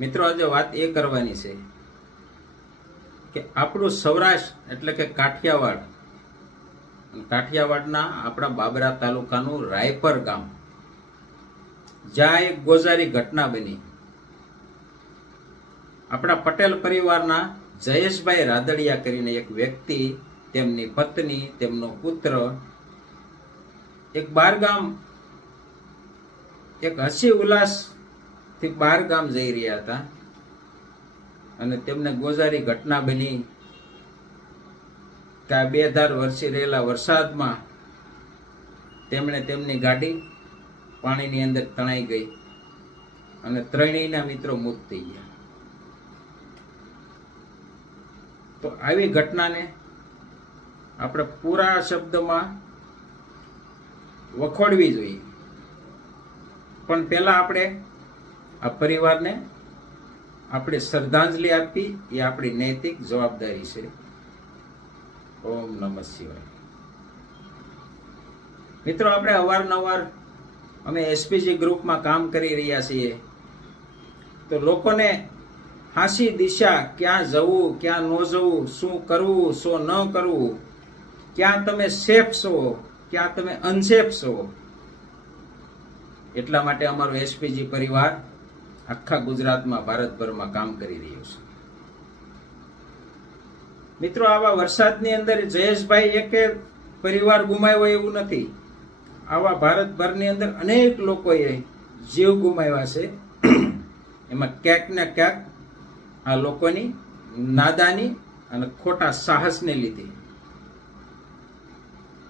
મિત્રો આજે વાત એ કરવાની છે કે આપણું સૌરાષ્ટ્ર એટલે કે કાઠિયાવાડ, કાઠિયાવાડના આપણા બાબરા તાલુકાનું રાયપર ગામ, જ્યાં એક ગોઝારી ઘટના બની. આપણા પટેલ પરિવારના જયેશભાઈ રાદડિયા કરીને એક વ્યક્તિ, તેમની પત્ની, તેમનો પુત્ર એક બહારગામ, એક હસી ઉલ્લાસથી બહારગામ જઈ રહ્યા હતા અને તેમને ગોઝારી ઘટના બની કે આ 2 વરસી રહેલા વરસાદમાં તેમણે તેમની ગાડી પાણીની અંદર તણાઈ ગઈ અને ત્રણેયના મિત્રો મૃત થઈ ગયા. તો આવી ઘટનાને આપણે પૂરા શબ્દમાં વખોડવી જોઈએ, પણ પહેલા આપણે આ પરિવારને આપણે શ્રદ્ધાંજલિ આપવી એ આપણી નૈતિક જવાબદારી છે. ઓમ નમઃ શિવાય. મિત્રો, આપણે અવારનવાર અમે એસપીજી ગ્રુપમાં કામ કરી રહ્યા છીએ, તો લોકોને હાંસી દિશા, ક્યાં જવું, ક્યાં ન જવું, શું કરવું, શું ન કરવું, ક્યાં તમે સેફ છો, ક્યાં તમે અનસેફ છો, એટલા માટે અમારો એસપીજી પરિવાર આખા ગુજરાતમાં, ભારતભરમાં કામ કરી રહ્યું છે. મિત્રો, આવા વરસાદની અંદર જયેશભાઈ એકે પરિવાર ગુમાવ્યો એવું નથી. આવા ભારતભરની અંદર અનેક લોકોએ જીવ ગુમાવ્યા છે. એમાં ક્યાંક ને ક્યાંક આ લોકોની નાદાની અને ખોટા સાહસને લીધે.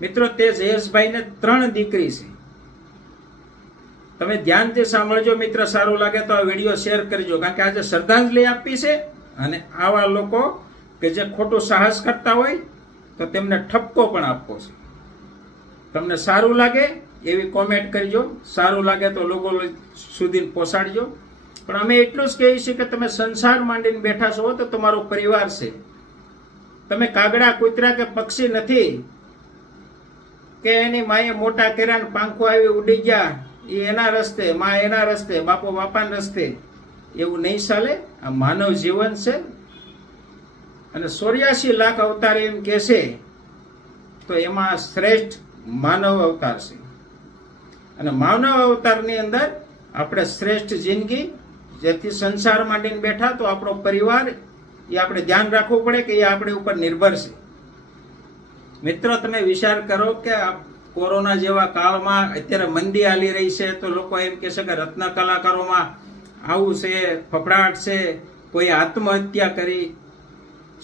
મિત્રો, તે જયેશભાઈને 3 દીકરી છે. તમે ધ્યાનથી સાંભળજો મિત્ર, સારું લાગે તો આ વિડીયો શેર કરજો, કારણ કે આજે શ્રદ્ધાંજલિ આપી છે અને આવા લોકો કે જે ખોટું સાહસ કરતા હોય તો તેમને ઠપકો પણ આપવો છે. તમને સારું લાગે એવી કોમેન્ટ કરજો, સારું લાગે તો લોકો સુધી પહોંચાડજો. પણ અમે એટલું જ કહીએ છીએ કે તમે સંસાર માંડીને બેઠા છો તો તમારો પરિવાર છે. તમે કાગડા, કૂતરા કે પક્ષી નથી કે એની માએ મોટા કર્યા, પાંખો આવી ઉડી ગયા, એ એના રસ્તે, માં એના રસ્તે, બાપો બાપાના રસ્તે. એવું નહીં ચાલે. આ માનવ જીવન છે અને 84 લાખ અવતાર એમ કે છે, તો એમાં શ્રેષ્ઠ માનવ અવતાર છે. અને માનવ અવતારની અંદર આપણે શ્રેષ્ઠ જિંદગી, જેથી સંસાર માંડીને બેઠા તો આપણો પરિવાર એ આપણે ધ્યાન રાખવું પડે કે એ આપણી ઉપર નિર્ભર છે. મિત્રો, તમે વિચાર કરો કે કોરોના જેવા કાળમાં અત્યારે મંદી હાલી રહી છે, તો લોકો એમ કહે છે કે રત્ન કલાકારોમાં આવું છે, ફફડાટ છે, કોઈ આત્મહત્યા કરી.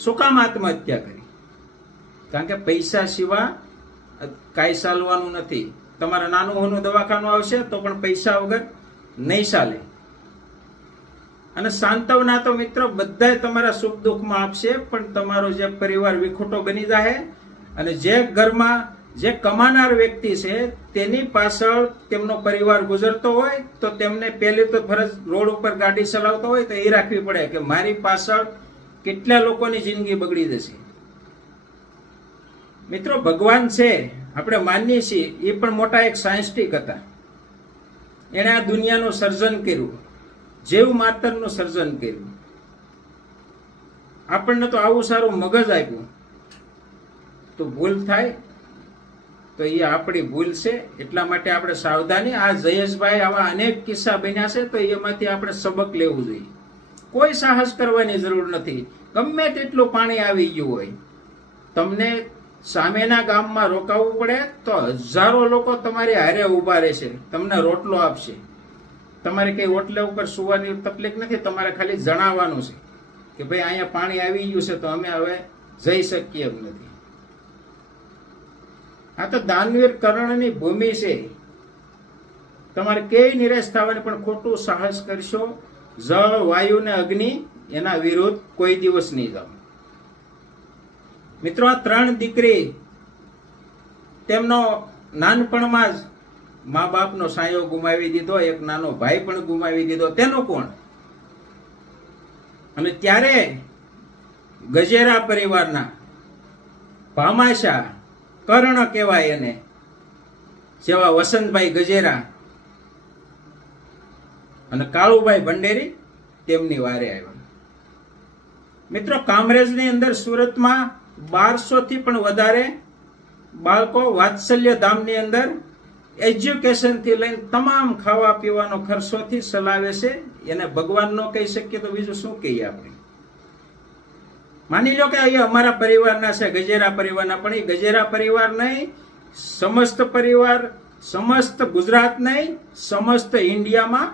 શું કામ આત્મહત્યા કરી? કારણ કે પૈસા સિવાય કાંઈ ચાલવાનું નથી. તમારે નાનું હોનું દવાખાનું આવશે તો પણ પૈસા વગર નહીં ચાલે. અને સાંત્વના તો મિત્રો બધા તમારા સુખ દુઃખમાં આપશે, પણ તમારો જે પરિવાર વિખૂટો બની જાય અને જે ઘરમાં જે કમાનાર વ્યક્તિ છે તેની પાછળ તેમનો પરિવાર ગુજરતો હોય તો તેમને પહેલી તો ફરજ, રોડ ઉપર ગાડી ચલાવતો હોય તો એ રાખવી પડે કે મારી પાછળ કેટલા લોકોની જિંદગી બગડી જશે. મિત્રો, ભગવાન છે, આપણે માનીએ છીએ, એ પણ મોટા એક સાયન્ટિસ્ટ હતા. એણે આ દુનિયાનું સર્જન કર્યું, જીવ માત્રનું સર્જન કર્યું. આપણને તો આવું સારું મગજ આપ્યું, તો ભૂલ થાય તો એ આપણી ભૂલ છે. એટલા માટે આપણે સાવધાની. આ જયેશભાઈ આવા અનેક કિસ્સા બન્યા છે, તો એમાંથી આપણે સબક લેવું જોઈએ. કોઈ સાહસ કરવાની જરૂર નથી. ગમે તેટલું પાણી આવી ગયું હોય, તમને સામેના ગામમાં રોકાવવું પડે તો હજારો લોકો તમારી હારે ઊભા રહેશે, તમને રોટલો આપશે. તમારે કઈ ઓટલે ઉપર સુવાની તકલીફ નથી. તમારે ખાલી જણાવવાનું છે કે ભાઈ અહીંયા પાણી આવી ગયું છે, તો અમે હવે જઈ શકીએ એમ નથી. આ તો દાનવીર કર્ણની ભૂમિ છે. તમારે કઈ નિરાશ થવાની, પણ ખોટું સાહસ કરશો, જળ, વાયુ ને અગ્નિ, એના વિરુદ્ધ કોઈ દિવસ નહીં જાઓ. મિત્રો, આ 3 દીકરી તેમનો નાનપણમાં જ મા બાપનો સાયો ગુમાવી દીધો, એક નાનો ભાઈ પણ ગુમાવી દીધો. તેનો કોણ? અને ત્યારે ગજેરા પરિવારના ભામાશા, કર્ણ કહેવાય એને, જેવા વસંતભાઈ ગજેરા અને કાળુભાઈ ભંડેરી તેમની વારે આવ્યા. મિત્રો, કામરેજની અંદર સુરતમાં 1200 થી પણ વધારે બાળકો વાત્સલ્ય ધામની અંદર એજ્યુકેશન થી લઈને તમામ ખાવા પીવાનો ખર્ચોથી ચલાવે છે. એને ભગવાન નો કહી શકીએ તો બીજું શું કહીએ આપણે. માની લો કે અહીંયા અમારા પરિવારના છે, ગજેરા પરિવારના, પણ એ ગજેરા પરિવાર નહીં, સમસ્ત પરિવાર, સમસ્ત ગુજરાત નહીં, સમસ્ત ઇન્ડિયામાં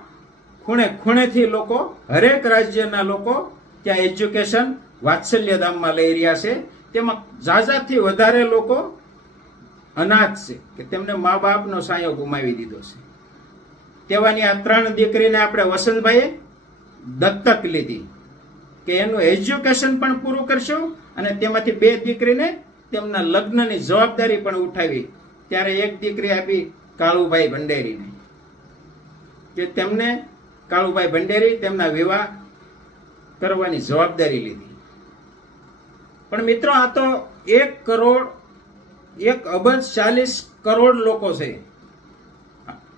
ખૂણે ખૂણેથી લોકો, હરેક રાજ્યના લોકો ત્યાં એજ્યુકેશન વાત્સલ્ય ધામમાં લઈ રહ્યા છે. તેમાં ઝાઝાથી વધારે લોકો અનાથ છે કે તેમને મા બાપનો સાયો ગુમાવી દીધો છે. તેવાની આ 3 દીકરીને આપણે વસંતભાઈએ દત્તક લીધી કે એનું એજ્યુકેશન પણ પૂરું કરશું અને તેમાંથી 2 દીકરીને તેમના લગ્નની જવાબદારી પણ ઉઠાવી. ત્યારે એક દીકરી આપી કાળુભાઈ ભંડેરીને, કે તેમને કાળુભાઈ ભંડેરી તેમના વિવાહ કરવાની જવાબદારી લીધી. પણ મિત્રો, આ તો 1,40,00,000,000 લોકો છે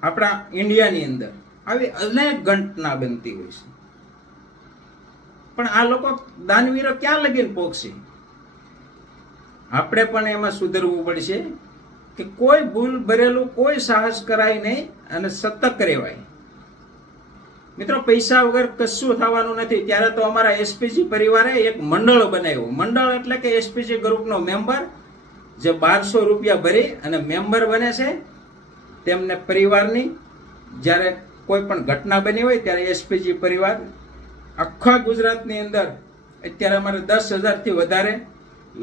આપણા ઇન્ડિયાની અંદર. આવી અનેક ઘટના બનતી હોય છે. પણ આ લોકો દાનવીરો ક્યાં લગીને પહોંચશે? આપણે પણ એમાં સુધરવું પડશે કે કોઈ ભૂલ ભરેલું કોઈ સાહસ કરાય નહીં અને સતર્ક રહેવાય. મિત્રો, પૈસા વગર કશું થવાનું નથી. ત્યારે તો અમારા એસપીજી પરિવારે એક મંડળ બનાવ્યું. મંડળ એટલે કે એસપીજી ગ્રુપનો મેમ્બર જે 1200 રૂપિયા ભરી અને મેમ્બર બને છે, તેમને પરિવારની જ્યારે કોઈ પણ ઘટના બની હોય ત્યારે એસપીજી પરિવાર આખા ગુજરાતની અંદર અત્યારે અમારે 10,000 થી વધારે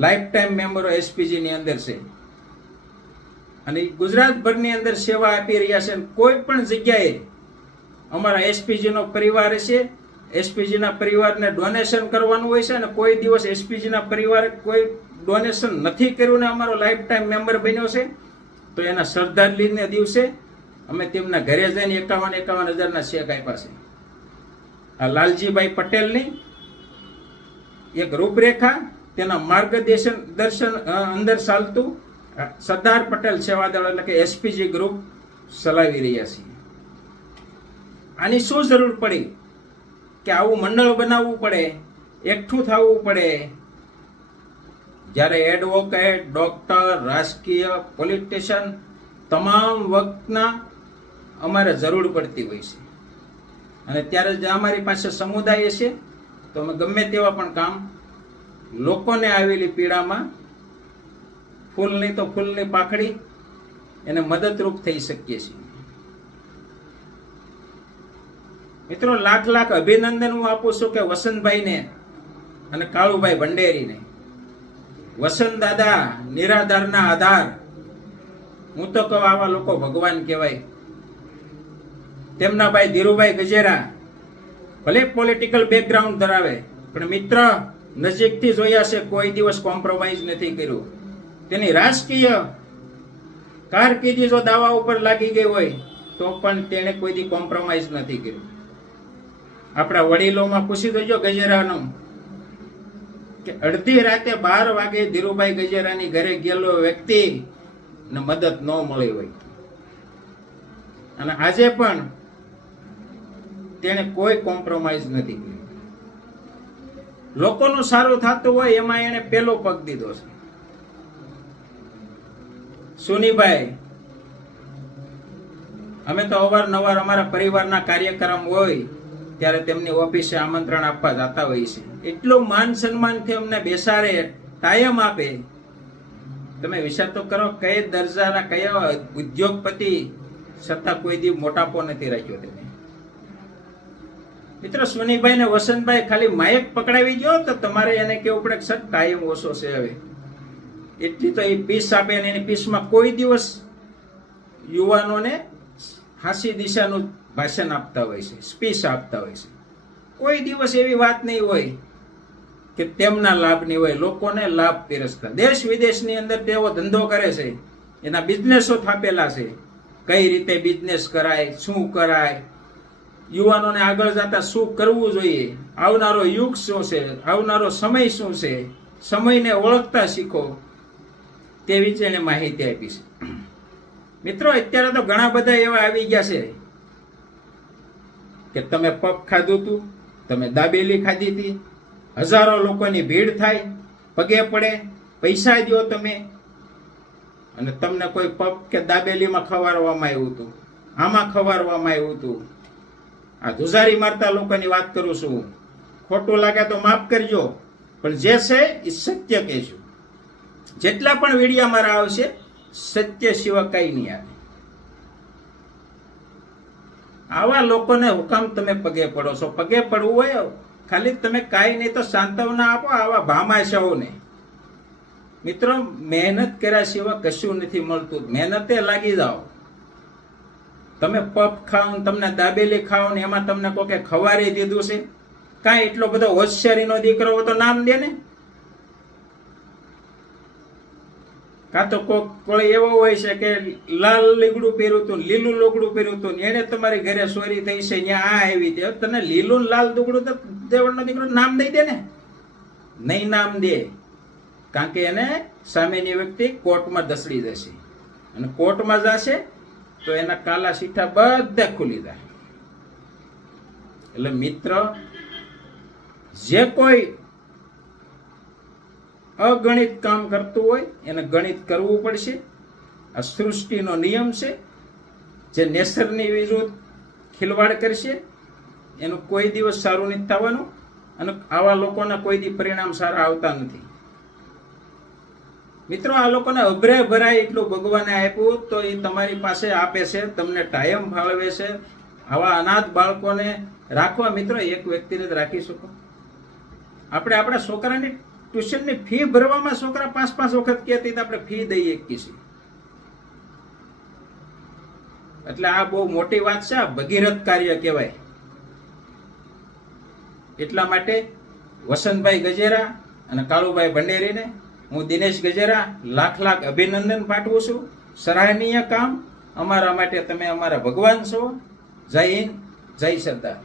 લાઈફ ટાઈમ મેમ્બરો એસપીજીની અંદર છે અને ગુજરાતભરની અંદર સેવા આપી રહ્યા છે. કોઈ પણ જગ્યાએ અમારા એસપીજીનો પરિવાર છે, એસપીજીના પરિવારને ડોનેશન કરવાનું હોય છે અને કોઈ દિવસ એસપીજીના પરિવારે કોઈ ડોનેશન નથી કર્યું ને અમારો લાઈફ ટાઈમ મેમ્બર બન્યો છે, તો એના શ્રદ્ધાંજલિના દિવસે અમે તેમના ઘરે જઈને 51,000ના ચેક આપ્યા છે. આ લાલજીભાઈ પટેલની એક રૂપરેખા, તેના માર્ગદર્શન અંદર ચાલતું સરદાર પટેલ સેવાદળ એટલે કે એસપીજી ગ્રુપ ચલાવી રહ્યા છીએ. આની શું જરૂર પડી કે આવું મંડળ બનાવવું પડે, એકઠું થવું પડે? જ્યારે એડવોકેટ, ડોક્ટર, રાજકીય, પોલિટિશિયન તમામ વખતના અમારે જરૂર પડતી હોય છે અને ત્યારે જ અમારી પાસે સમુદાય છે તો અમે ગમે તેવા પણ કામ, લોકોને આવેલી પીડામાં ફૂલની તો ફૂલની પાખડી એને મદદરૂપ થઈ શકીએ છીએ. મિત્રો, લાખ લાખ અભિનંદન હું આપું છું કે વસંતભાઈને અને કાળુભાઈ ભંડેરીને. વસંત દાદા નિરાધારના આધાર. હું તો કહું આવા લોકો ભગવાન કહેવાય. તેમના ભાઈ ધીરુભાઈ ગજેરા ભલે પોલિટિકલ બેકગ્રાઉન્ડ ધરાવે, પણ મિત્ર નજીકથી જોયા છે, કોઈ દિવસ કોમ્પ્રોમાઇઝ નથી કર્યું. તેની રાજકીય કારકિર્દી જો દાવા ઉપર લાગી ગઈ હોય તો પણ તેણે કોઈ દી કોમ્પ્રોમાઇઝ નથી કર્યું. આપણા વડીલોમાં પૂછી દેજો ગજેરાનું કે અડધી રાતે 12 વાગે ધીરુભાઈ ગજેરાની ઘરે ગયેલો વ્યક્તિ ને મદદ ન મળી હોય અને આજે પણ તેને કોઈ કોમ્પ્રોમાઇઝ નથી કર્યું. લોકોનું સારું થતું હોય એમાં એને પેલો પગ દીધો છે. સુનીભાઈ, અમે તો અવારનવાર અમારા પરિવારના કાર્યક્રમ હોય ત્યારે તેમની ઓફિસે આમંત્રણ આપવા જતા હોય છે. એટલું માન સન્માનથી અમને બેસાડે, ટાઈમ આપે. તમે વિચાર તો કરો, કઈ દરજાના કયા ઉદ્યોગપતિ છતાં કોઈ દી મોટાપો નથી રાખ્યો તેને. મિત્રો, સુનીભાઈ ને વસંતભાઈ ખાલી માઇક પકડાવી ગયો તો તમારે એને કેવું પડે કે સર ટાઈમ ઓછો છે હવે. એટલી તો એ પીસ આપે અને એની પીસમાં કોઈ દિવસ યુવાનોને હાસી દિશાનું ભાષણ આપતા હોય છે, સ્પીચ આપતા હોય છે. કોઈ દિવસ એવી વાત નહીં હોય કે તેમના લાભની હોય, લોકોને લાભ પીરસતા. દેશ વિદેશની અંદર તેઓ ધંધો કરે છે, એના બિઝનેસો થાપેલા છે. કઈ રીતે બિઝનેસ કરાય, શું કરાય, યુવાનોને આગળ જતા શું કરવું જોઈએ, આવનારો યુગ શું છે, આવનારો સમય શું છે, સમયને ઓળખતા શીખો, તે વિશે એને માહિતી આપી છે. મિત્રો, અત્યારે તો ઘણા બધા એવા આવી ગયા છે કે તમે પગ ખાધું હતું તમે દાબેલી ખાધી હતી, હજારો લોકોની ભીડ થાય, પગે પડે, પૈસા દો તમે, અને તમને કોઈ પગ કે દાબેલીમાં ખવારવામાં આવ્યું હતું, આમાં ખવારવામાં આવ્યું હતું. આ ધુજારી મારતા લોકોની વાત કરું છું. ખોટું લાગે તો માફ કરજો, પણ જે છે એ સત્ય કહેશું. જેટલા પણ વિડીયા મારા આવશે, સત્ય સિવાય કઈ નહીં આવે. આવા લોકોને હુકામ તમે પગે પડો છો? પગે પડવું હોય ખાલી તમે કાંઈ નહીં તો સાંત્વના આપો આવા ભામાશાઓને. મિત્રો, મહેનત કર્યા સિવાય કશું નથી મળતું. મહેનતે લાગી જાઓ. તમે પફ ખાઓ, તમને દાબેલી ખાઓ ને એમાં તમને કહો કે ખવારી દીધું છે. કાંઈ એટલો બધો હોશિયારીનો દીકરો હોય તો નામ દે ને. કાં તો કોઈ એવો હોય છે કે લાલ લીગડું પહેર્યું હતું, લીલું લોગડું પહેર્યું હતું, એને તમારી ઘરે ચોરી થઈ છે, ત્યાં આ આવી દે. તને લીલું લાલ દુગડું તો દેવળનો દીકરો નામ દઈ દે ને. નહીં નામ દે, કારણ કે એને સામેની વ્યક્તિ કોર્ટમાં દસડી જશે, અને કોર્ટમાં જશે તો એના કાલા સીઠા બધા ખુલી જાય. એટલે મિત્ર, જે કોઈ અગણિત કામ કરતું હોય એને ગણિત કરવું પડશે. આ સૃષ્ટિનો નિયમ છે. જે નેચરની વિરુદ્ધ ખિલવાડ કરશે એનું કોઈ દિવસ સારું નથી થવાનું, અને આવા લોકોના કોઈ દી પરિણામ સારા આવતા નથી. મિત્રો, આ લોકોને અભરે ભરાય એટલું ભગવાને આપ્યું તો એ તમારી પાસે આપે છે, તમને ટાઈમ ફાળવે છે. આવા અનાથ બાળકોને રાખવા મિત્રો એક વ્યક્તિને જ રાખી શકો. આપણે આપણા છોકરાની ટ્યુશનની ફી ભરવામાં છોકરા 5-5 વખત કહેતી આપણે ફી દઈએ કીધી. એટલે આ બહુ મોટી વાત છે. આ ભગીરથ કાર્ય કહેવાય. એટલા માટે વસંતભાઈ ગજેરા અને કાળુભાઈ ભંડેરીને હું દિનેશ ગજેરા લાખ અભિનંદન પાઠવું છું. સરાહનીય કામ. અમારા માટે તમે અમારા ભગવાન છો. જય હિન્દ, જય સરદાર.